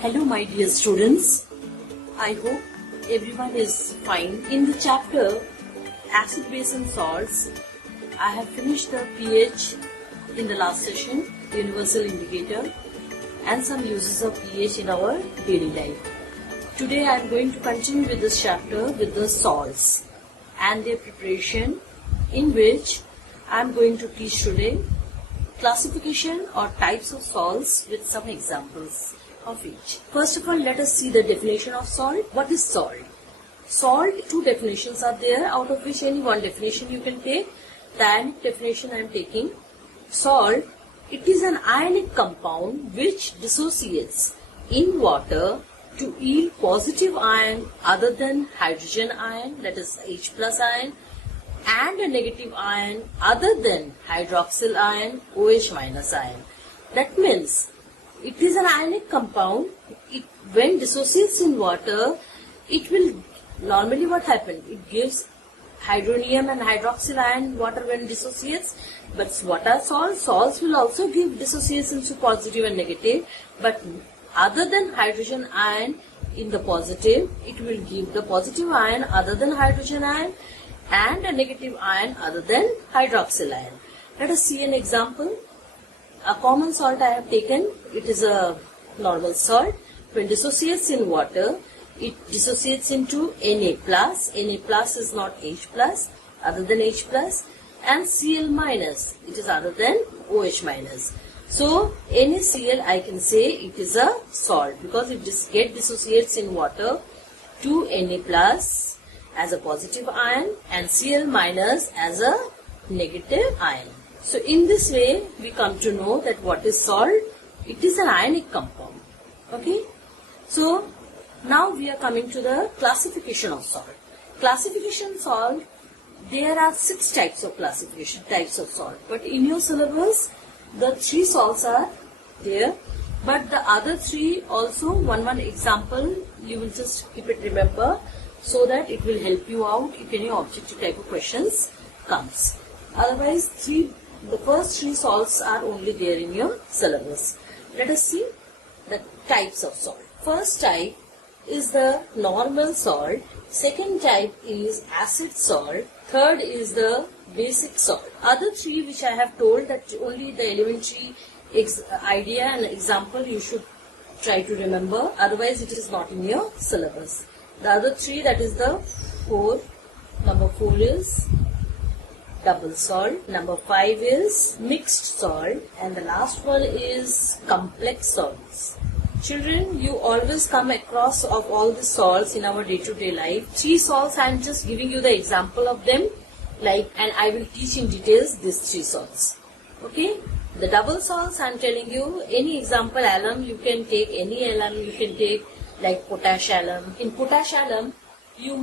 Hello my dear students, I hope everyone is fine. In the chapter Acid, Base and Salts, I have finished the pH in the last session, universal indicator, and some uses of pH in our daily life. Today I am going to continue with this chapter with the salts and their preparation, in which I am going to teach today classification or types of salts with some examples of each. First of all, let us see the definition of salt. What is salt? Salt, two definitions are there, out of which any one definition you can take. The ionic definition I am taking. Salt, it is an ionic compound which dissociates in water to yield positive ion other than hydrogen ion, that is H plus ion, and a negative ion other than hydroxyl ion, OH minus ion. That means it is an ionic compound. When dissociates in water, it will normally what happens? It gives hydronium and hydroxyl ion water when dissociates. But what are salts? Salts will also give dissociation to positive and negative. But other than hydrogen ion in the positive, it will give the positive ion other than hydrogen ion and a negative ion other than hydroxyl ion. Let us see an example. A common salt I have taken, it is a normal salt. When dissociates in water, it dissociates into Na+. Na+ is not H+, other than H+, and Cl-, it is other than OH-. So, NaCl I can say it is a salt because it dissociates in water to Na+ as a positive ion and Cl- as a negative ion. So, in this way, we come to know that what is salt? It is an ionic compound. Okay? So, now we are coming to the classification of salt. Classification of salt, there are 6 types of classification, types of salt. But in your syllabus, the 3 salts are there. But the other 3 also, one example, you will just keep it remember so that it will help you out if any objective type of questions comes. Otherwise, the first 3 salts are only there in your syllabus. Let us see the types of salt. First type is the normal salt. Second type is acid salt. Third is the basic salt. Other 3 which I have told, that only the elementary idea and example you should try to remember. Otherwise it is not in your syllabus. The other 3, that is the 4. Number 4 is double salt. Number 5 is mixed salt. And the last one is complex salts. Children, you always come across of all the salts in our day-to-day life. 3 salts, I am just giving you the example of them. And I will teach in details these 3 salts. Okay? The double salts, I am telling you, any example alum, you can take any alum, you can take like potash alum. In potash alum, you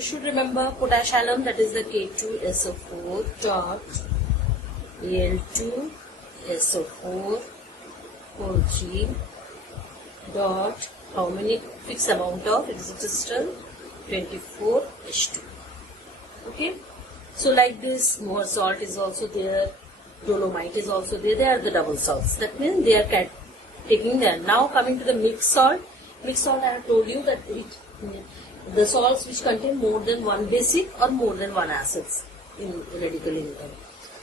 should remember potash alum, that is the K2SO4 dot Al2SO4 O3 dot how many fixed amount of, it is a crystal, 24H2. Okay, so like this, more salt is also there, dolomite is also there. They are the double salts. That means they are taking them. Now coming to the mixed salt. Mixed salt, I have told you that the salts which contain more than one basic or more than one acids in radical in them.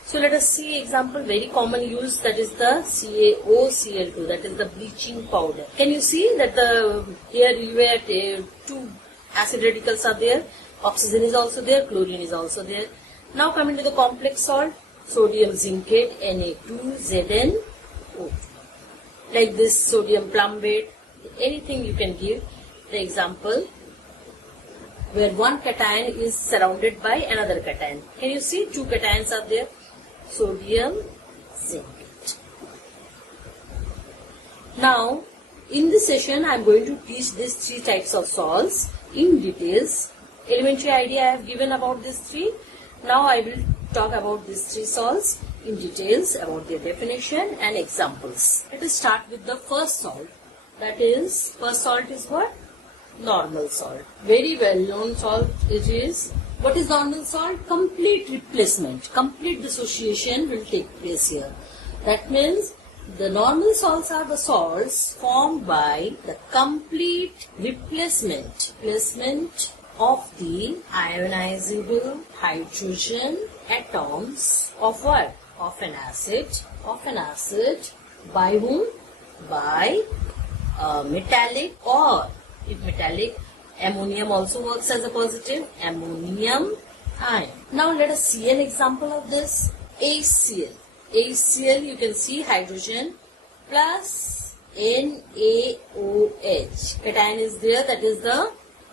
So let us see example, very common use, that is the CaOCl2, that is the bleaching powder. Can you see that here 2 acid radicals are there, oxygen is also there, chlorine is also there. Now coming to the complex salt, sodium zincate, Na2ZnO2. Like this, sodium plumbate, anything you can give the example where one cation is surrounded by another cation. Can you see 2 cations are there? Sodium zincate. Now, in this session, I am going to teach these 3 types of salts in details. Elementary idea I have given about these 3. Now, I will talk about these 3 salts in details about their definition and examples. Let us start with the first salt. That is, first salt is what? Normal salt. Very well known salt it is. What is normal salt? Complete replacement, complete dissociation will take place here. That means The normal salts are the salts formed by the complete replacement of the ionizable hydrogen atoms of what? Of an acid. By whom? By metallic, or if metallic, ammonium also works as a positive, ammonium ion. Now let us see an example of this. HCl. HCl, you can see hydrogen plus NaOH. Cation is there, that is the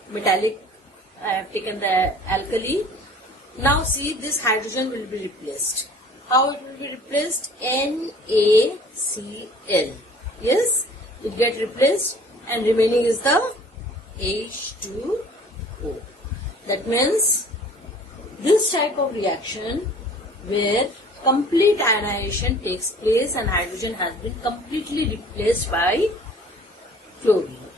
metallic. I have taken the alkali. Now see, this hydrogen will be replaced. How it will be replaced? NaCl. Yes, it gets replaced and remaining is the H2O. That means this type of reaction where complete ionization takes place and hydrogen has been completely replaced by chlorine.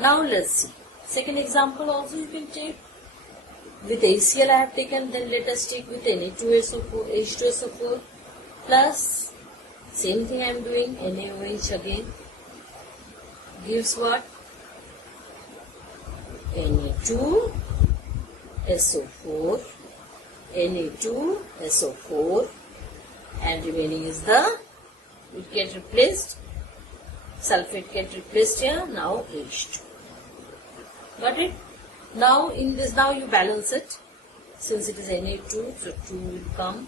Now let's see. Second example also you can take. With HCl I have taken, then let us take with Na2SO4, H2SO4 plus, same thing I am doing, NaOH again, gives what? Na2SO4, Na2SO4, and remaining is the, it get replaced, sulfate get replaced here, now H2. Got it? Now in this, now you balance it. Since it is Na2, so 2 will come,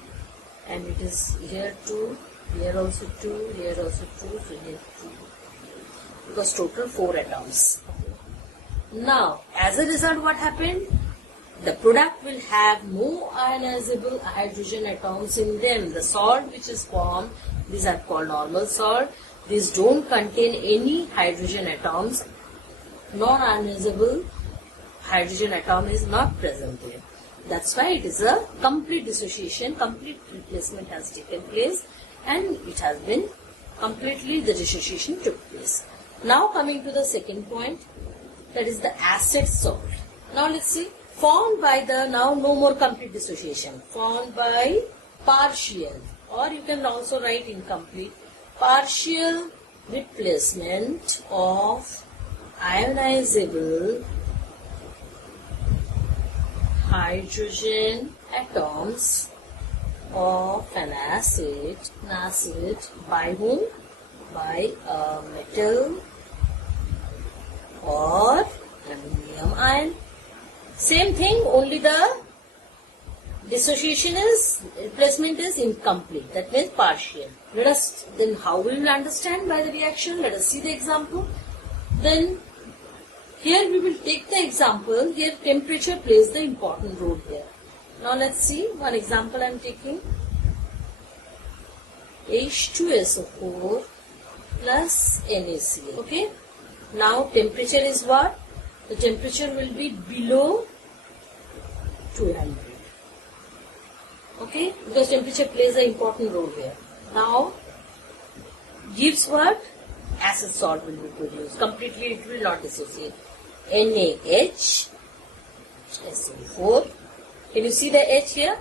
and it is here 2, here also 2, here also 2, so here 2. Because total 4 atoms. Now, as a result, what happened? The product will have no ionizable hydrogen atoms in them. The salt which is formed, these are called normal salt. These don't contain any hydrogen atoms. Non-ionizable hydrogen atom is not present there. That's why it is a complete dissociation, complete replacement has taken place, and it has been completely, the dissociation took place. Now coming to the second point, that is the acid salt. Now let's see, formed by the, now no more complete dissociation, formed by partial, or you can also write incomplete, partial replacement of ionizable hydrogen atoms of an acid by whom? By a metal or ammonium ion. Same thing, only the dissociation is, replacement is incomplete, that means partial. Let us, then how will we understand by the reaction? Let us see the example. Then here we will take the example, here temperature plays the important role here. Now let's see one example I am taking. H2SO4 plus NaCl. Okay. Now temperature is what? The temperature will be below 200. Okay. Because temperature plays an important role here. Now gives what? Acid salt will be produced. Completely it will not dissociate. NaHSO4. Can you see the H here?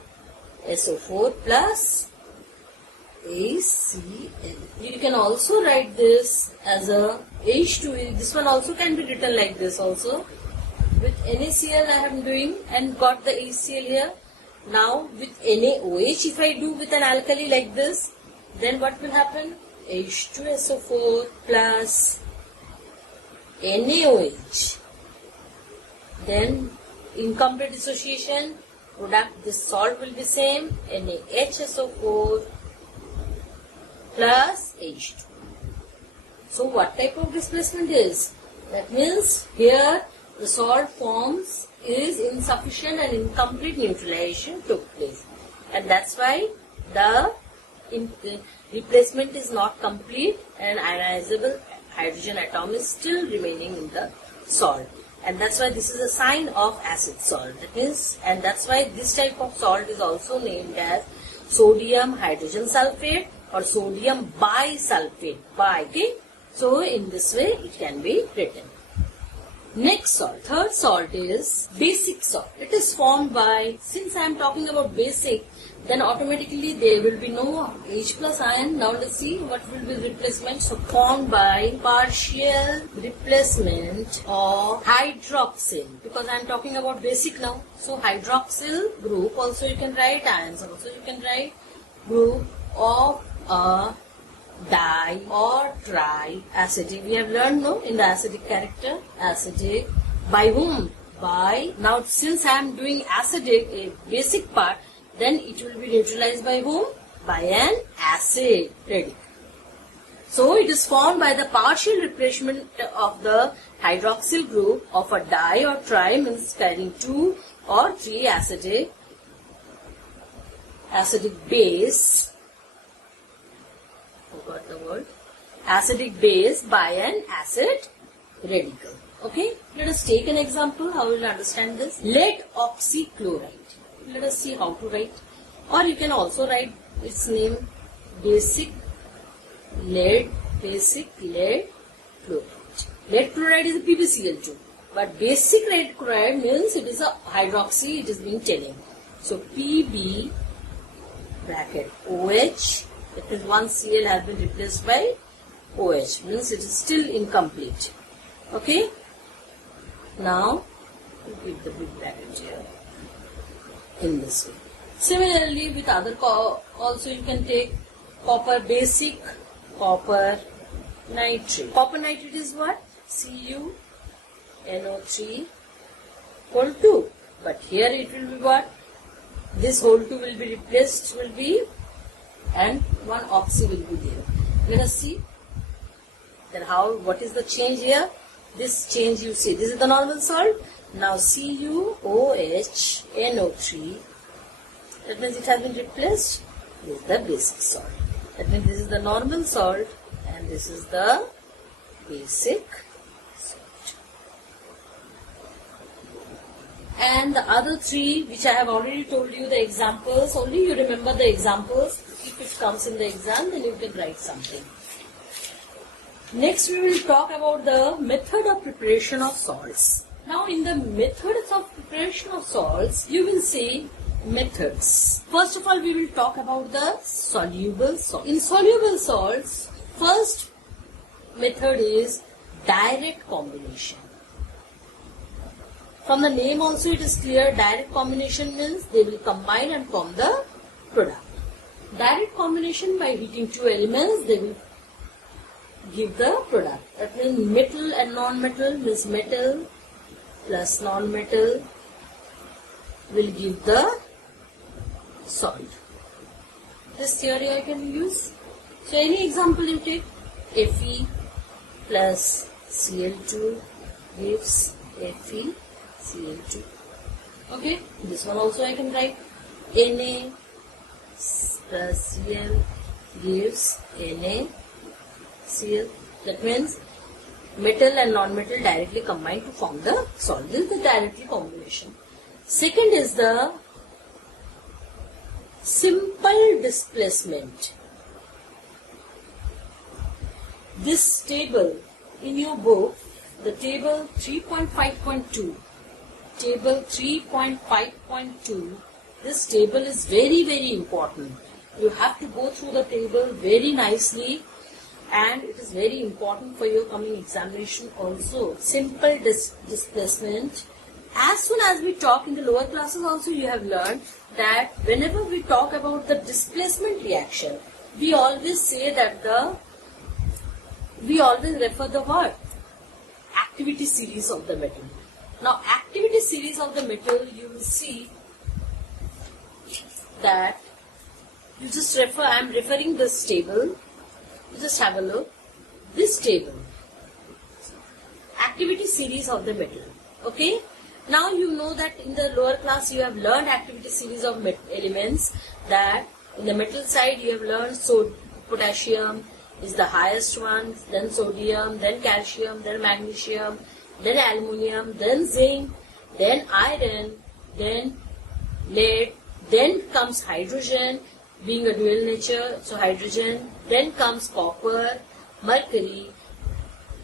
SO4 plus ACl. You can also write this as a H2. This one also can be written like this also. With NaCl I am doing and got the HCl here. Now with NaOH, if I do with an alkali like this, then what will happen? H2SO4 plus NaOH. Then incomplete dissociation, product, this salt will be same, NaHSO4 plus H2. So what type of displacement is? That means here the salt forms is insufficient and incomplete neutralization took place. And that's why the replacement is not complete and ionizable hydrogen atom is still remaining in the salt. And that's why this is a sign of acid salt. That means, and that's why this type of salt is also named as sodium hydrogen sulfate or sodium bisulfate. Okay? So in this way it can be written. Next salt, third salt is basic salt. It is formed by, since I am talking about basic, then automatically there will be no H plus ion. Now let's see what will be replacement. So formed by partial replacement of hydroxyl, because I am talking about basic now. So hydroxyl group also you can write, ions also you can write, group of a di or tri-acidic. We have learned no in the acidic character, acidic by whom? By, now since I am doing acidic, a basic part, then it will be neutralized by whom? By an acid radical. So it is formed by the partial replacement of the hydroxyl group of a di or tri, means carrying 2 or 3 acidic base, forgot the word, acidic base by an acid radical. Okay, let us take an example how we will understand this. Lead oxychloride. Let us see how to write. Or you can also write its name, basic lead chloride. Lead chloride is a PbCl2. But basic lead chloride means it is a hydroxy, it is being telling. So Pb bracket OH, that means one Cl has been replaced by OH, means it is still incomplete. Okay. Now, keep the big bracket here in this way. Similarly, with other also you can take copper basic, copper nitrate. Copper nitrate is what? CuNO3 whole 2. But here it will be what? This whole 2 will be replaced, will be, and one oxy will be there. Let us see. Then how? What is the change here? This change you see. This is the normal salt. Now CuOH-NO3. That means it has been replaced with the basic salt. That means this is the normal salt and this is the basic salt. And the other 3 which I have already told you the examples, only you remember the examples. If it comes in the exam, then you can write something. Next we will talk about the method of preparation of salts. Now in the methods of preparation of salts, you will see methods. First of all, we will talk about the soluble salt. In soluble salts, first method is direct combination. From the name also it is clear, direct combination means they will combine and form the product. Direct combination by heating 2 elements, they will give the product. That means metal and non-metal, means metal plus non-metal will give the salt. This theory I can use. So any example you take, Fe plus Cl2 gives FeCl2. Okay, this one also I can write. Na plus Cl gives NaCl. That means metal and non-metal directly combine to form the salt. This is the direct combination. Second is the simple displacement. This table in your book, the table 3.5.2, table 3.5.2, this table is very, very important. You have to go through the table very nicely, and it is very important for your coming examination also. Simple displacement. As soon as we talk in the lower classes also, you have learned that whenever we talk about the displacement reaction, we always say that we always refer the word activity series of the metal. Now activity series of the metal, you will see that you just refer, I am referring this table, you just have a look, this table, activity series of the metal. Okay. Now you know that in the lower class you have learned activity series of elements, that in the metal side you have learned potassium is the highest one, then sodium, then calcium, then magnesium, then aluminium, then zinc, then iron, then lead, then comes hydrogen being a dual nature, so hydrogen, then comes copper, mercury,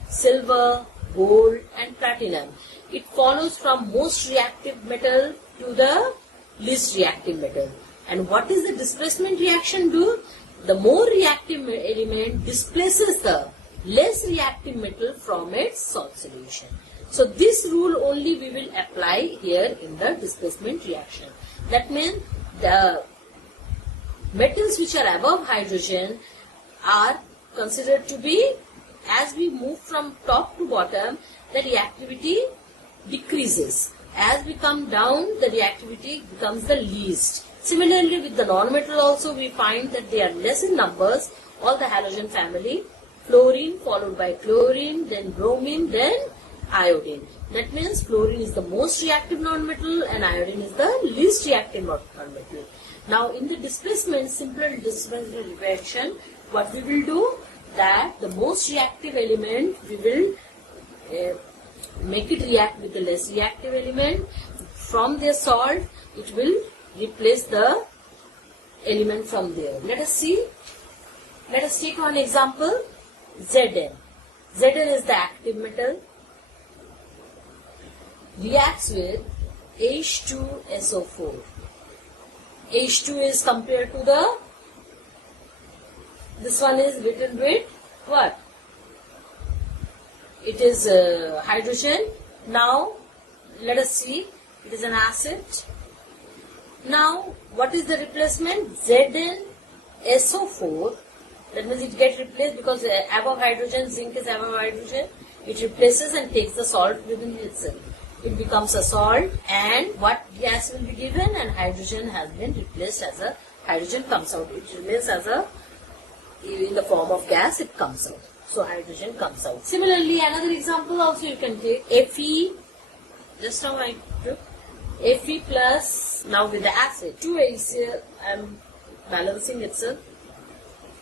silver, gold and platinum. It follows from most reactive metal to the least reactive metal. And what is the displacement reaction do? The more reactive element displaces the less reactive metal from its salt solution. So this rule only we will apply here in the displacement reaction. That means the metals which are above hydrogen are considered to be, as we move from top to bottom, the reactivity decreases. As we come down, the reactivity becomes the least. Similarly, with the non-metal also we find that they are less in numbers, all the halogen family, fluorine followed by chlorine, then bromine, then iodine. That means fluorine is the most reactive non-metal and iodine is the least reactive non-metal. Now in the displacement, simple displacement reaction, what we will do, that the most reactive element we will make it react with the less reactive element. From their salt, it will replace the element from there. Let us see. Let us take one example. Zn. Zn is the active metal. Reacts with H2SO4. H2 is compared to the, this one is written with what? It is hydrogen. Now let us see, it is an acid. Now what is the replacement? ZnSO4. That means it gets replaced because above hydrogen, zinc is above hydrogen. It replaces and takes the salt within itself. It becomes a salt, and what gas will be given? And hydrogen has been replaced as a, hydrogen comes out. It remains as a, in the form of gas, it comes out. So hydrogen comes out. Similarly, another example also you can take Fe, just now I took Fe plus, now with the acid, 2HCl, I am balancing itself.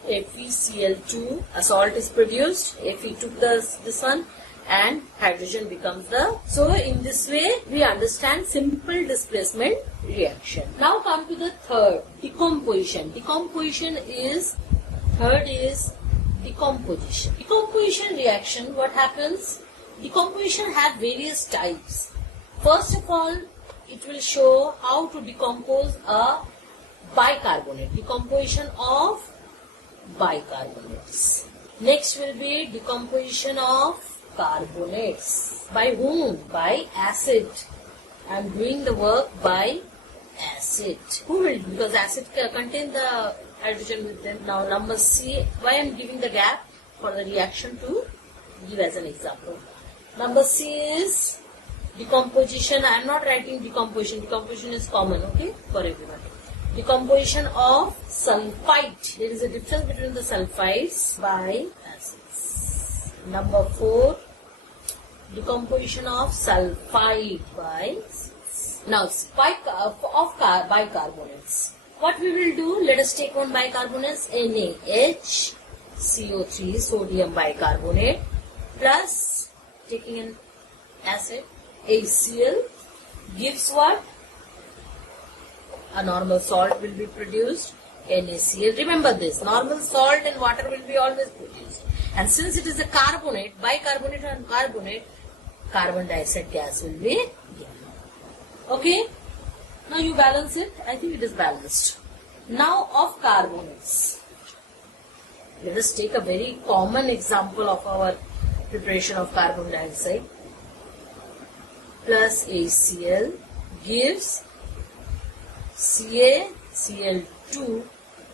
FeCl2, a salt is produced. Fe took this one, and hydrogen becomes the. So in this way we understand simple displacement reaction. Now come to the third, decomposition. Decomposition is, third is decomposition. Decomposition reaction, what happens? Decomposition has various types. First of all, it will show how to decompose a bicarbonate. Decomposition of bicarbonates. Next will be decomposition of carbonates. By whom? By acid. I am doing the work by acid. Who will? Because acid contain the hydrogen with them. Now number C. Why I am giving the gap? For the reaction to give as an example. Number C is decomposition. I am not writing decomposition. Decomposition is common, okay, for everyone. Decomposition of sulfite. There is a difference between the sulfites by acids. Number 4, decomposition of sulfide by acids. Now, bicarbonates. What we will do? Let us take one bicarbonates, NaHCO3, sodium bicarbonate, plus taking an acid, HCl, gives what? A normal salt will be produced, NaCl. Remember this, normal salt and water will be always produced. And since it is a carbonate, bicarbonate and carbonate, carbon dioxide gas will be given. Okay? Now you balance it. I think it is balanced. Now of carbonates. Let us take a very common example of our preparation of carbon dioxide. Plus HCl gives CaCl2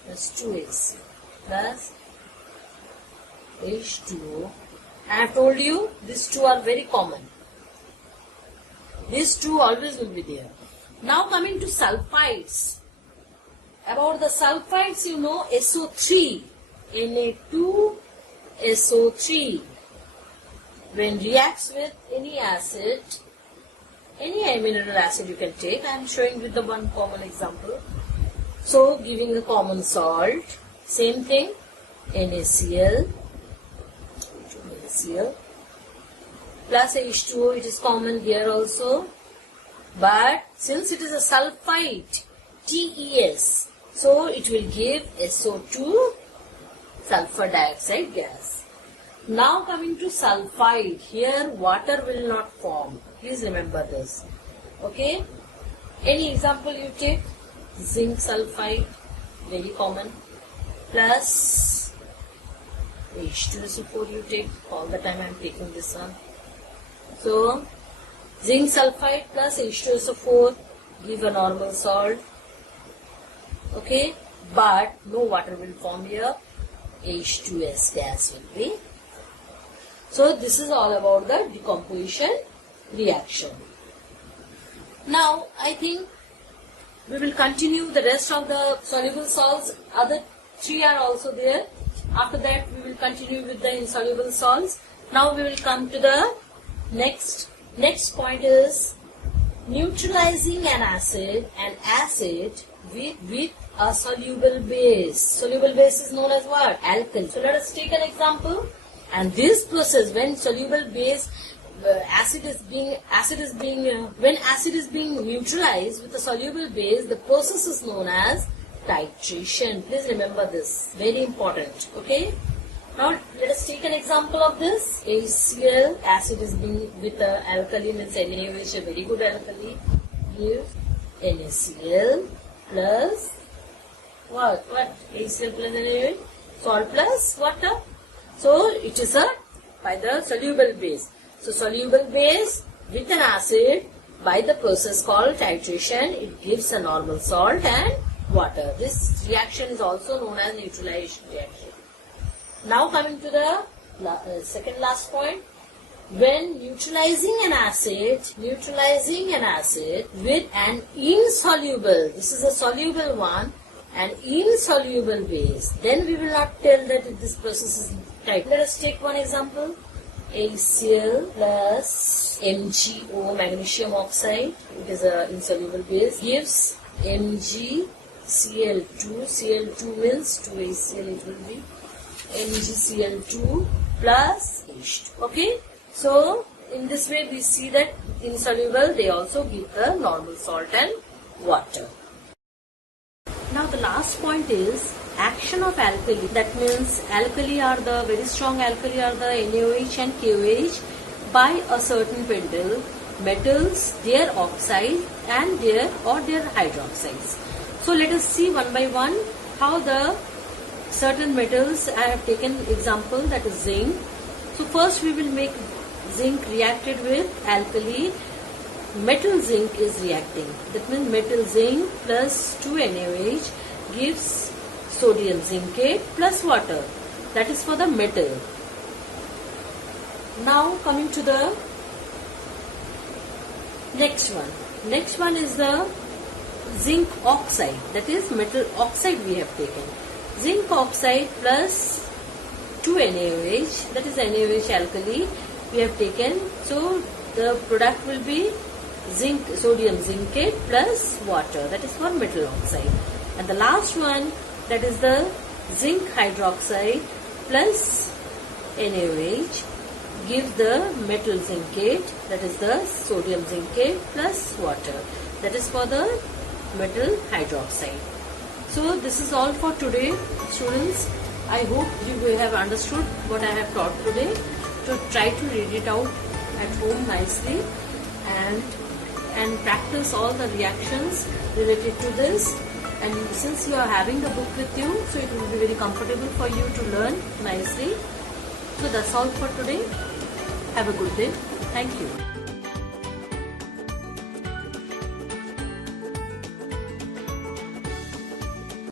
plus 2HCl plus H2O. I have told you these two are very common. These two always will be there. Now coming to sulfides. About the sulfides, you know, SO3, Na2SO3. When reacts with any acid, any mineral acid you can take. I am showing with the one common example. So giving the common salt, same thing, NaCl, plus H2O, it is common here also. But since it is a sulfite, TES, so it will give SO2, sulfur dioxide gas. Now coming to sulfide, here water will not form. Please remember this. Okay? Any example you take? zinc sulfide, very common, plus H2SO4 you take. All the time I am taking this one. So zinc sulfide plus H2SO4 give a normal salt. Okay, but no water will form here. H2S gas will be. So this is all about the decomposition reaction. Now I think we will continue the rest of the soluble salts. Other three are also there. After that we will continue with the insoluble salts. Now we will come to the next point is neutralizing an acid with a soluble base. Soluble base is known as what? Alkali. So let us take an example. And this process, when soluble base when acid is being neutralized with a soluble base, the process is known as titration. Please remember this, very important. Okay. Now let us take an example of this. HCl, acid is being with a alkali, means NaOH, a very good alkali. Give NaCl plus what? HCl plus NaOH, salt plus water. So it is by the soluble base. So soluble base with an acid, by the process called titration, it gives a normal salt and water. This reaction is also known as neutralization reaction. Now coming to the second last point. When neutralizing an acid with an insoluble, this is a soluble one, an insoluble base, then we will not tell that this process is tight. Let us take one example. HCl plus MgO, magnesium oxide, it is an insoluble base, gives MgCl2. Cl2 means 2HCl, it will be MgCl2 plus H2. Okay, so in this way we see that insoluble, they also give the normal salt and water. Now the last point is action of alkali. That means alkali are the very strong alkali are the NaOH and KOH by a certain metals, their oxide and their hydroxides. So let us see one by one how the certain metals. I have taken example, that is zinc. So first we will make zinc reacted with alkali. Metal zinc is reacting. That means metal zinc plus 2 NaOH gives sodium zincate plus water. That is for the metal. Now coming to the next one. Next one is the zinc oxide. That is metal oxide we have taken. Zinc oxide plus 2 NaOH. That is NaOH alkali we have taken. So the product will be sodium zincate plus water. That is for metal oxide. And the last one, that is the zinc hydroxide plus NaOH, gives the metal zincate, that is the sodium zincate plus water. That is for the metal hydroxide. So this is all for today, students. I hope you will have understood what I have taught today. So try to read it out at home nicely and practice all the reactions related to this. And since you are having the book with you, so it will be very comfortable for you to learn nicely. So that's all for today. Have a good day. Thank you.